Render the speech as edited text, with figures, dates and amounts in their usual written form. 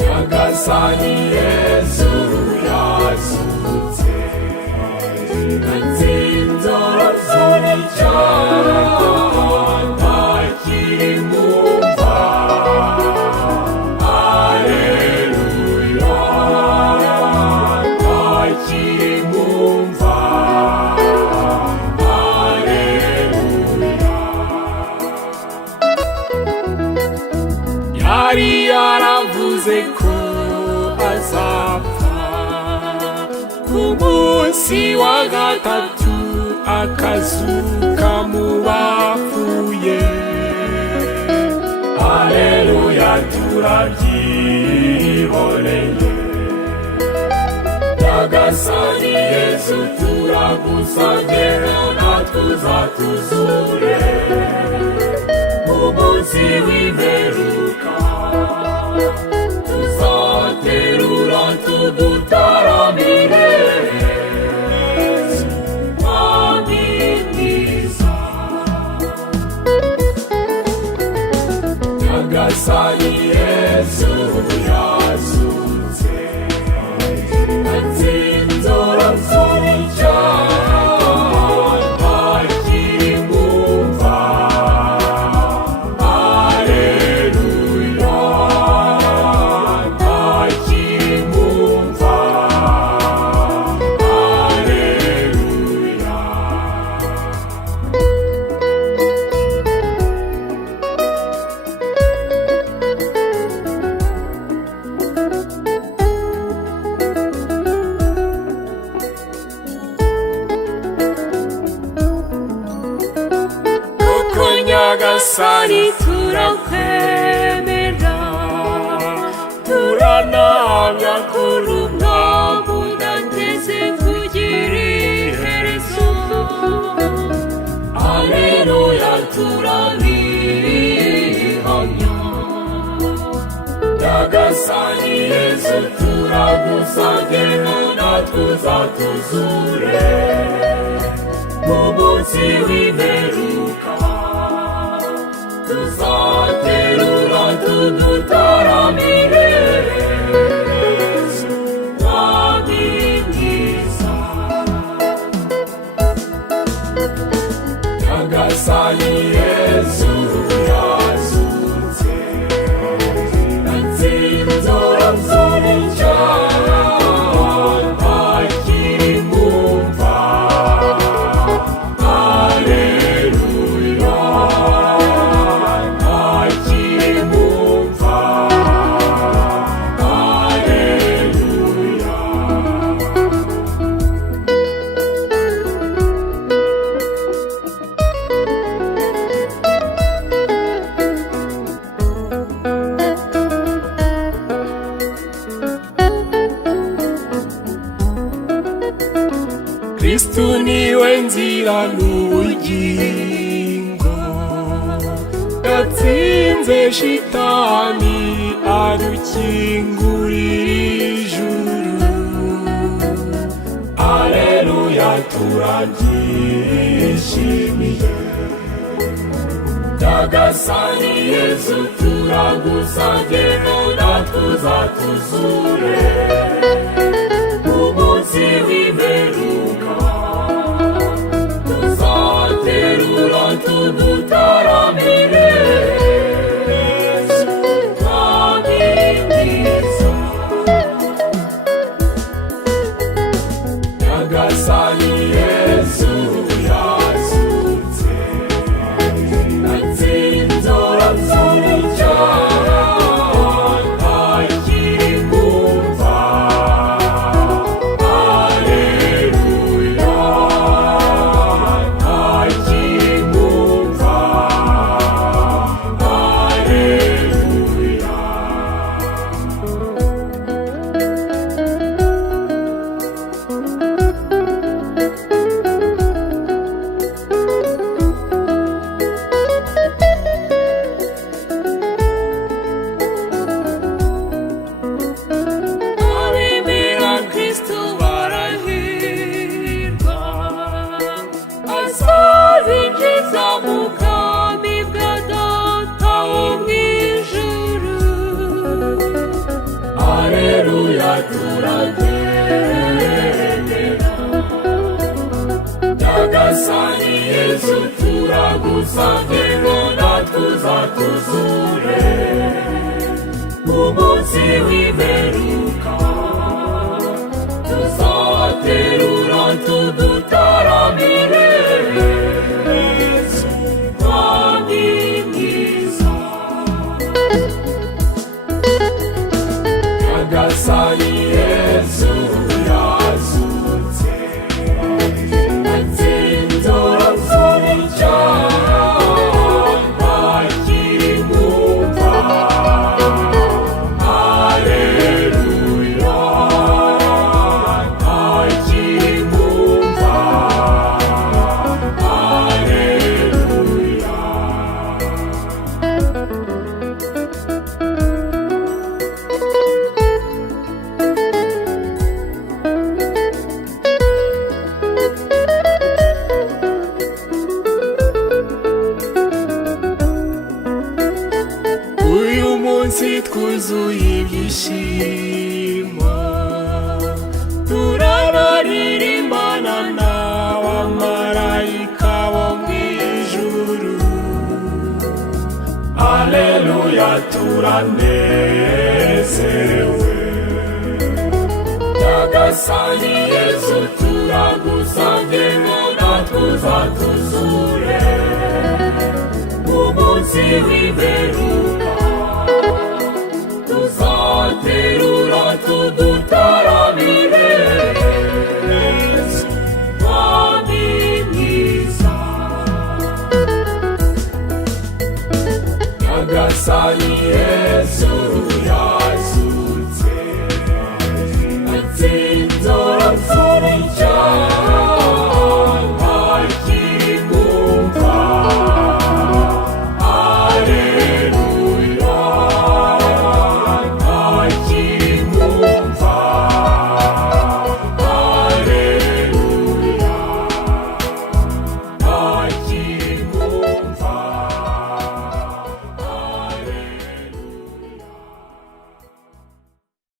nyagasani yesu yazutse natsinze icyaha ntakiri mu mva. Alleluia, ntakiri mu mva. Alleluia. Yari yaravuze ko azapfa ku munsi wa gatatu akazuka mu bapfuye. Alleluia, turabyiboneye. Nyagasani Yesu turagusabye natwe uzatuzure mu munsi w'imperuka. Tuzaterura tudutaramire Mwami mwiza. Nyagasani Yesu yazutse natsinze icyaha ntakiri mu mva. Alleluia, ntakiri mu mva. Alleluia. Koko Nyagasani turakwemera, turanahamya ko uri umwami udateze kugira iherezo. Alleluia, turabihamya. Nyagasani Yesu turagusabye natwe uzatuzure mu munsi w'imperuka. Tuzaterura tudutaramire Mwami mwiza. Nyagasani Yesu yazutse natsinze icyaha ntakiri mu mva. Alleluia, ntakiri mu mva. Alleluia. Kristu niwe nzira n'ubugingo, yatsinze shitani adukingurira ijuru. Alleluia, turabyishimiye. Nyagasani Yesu turagusabye natwe uzatuzure mu munsi w'imperuka. Tuzaterura tudutaramire Mwami mwiza. Nyagasani Yesu yazutse natsinze icyaha ntakiri mu mva. Alleluia. nyagasani yesu turagusabye ngo natwe uzatuzure umunsi w'imperuka tuzaterura tudutaramire yesu mwami mwiza nyagasani yesu yazutse atsinze urupfu n'icyaha ntakiri mu mva haleluya ntakiri mu mva haleluya. Uyu munsi twuzuye ibyishimo turaririmbana n'abamarayika bo mu ijuru haleluya turanezerewe nyagasani yesu turagusabye ngo natwe uzatuzure umunsi w'imperuka tuzaterura tudutaramire yesu mwami mwiza nyagasani yesu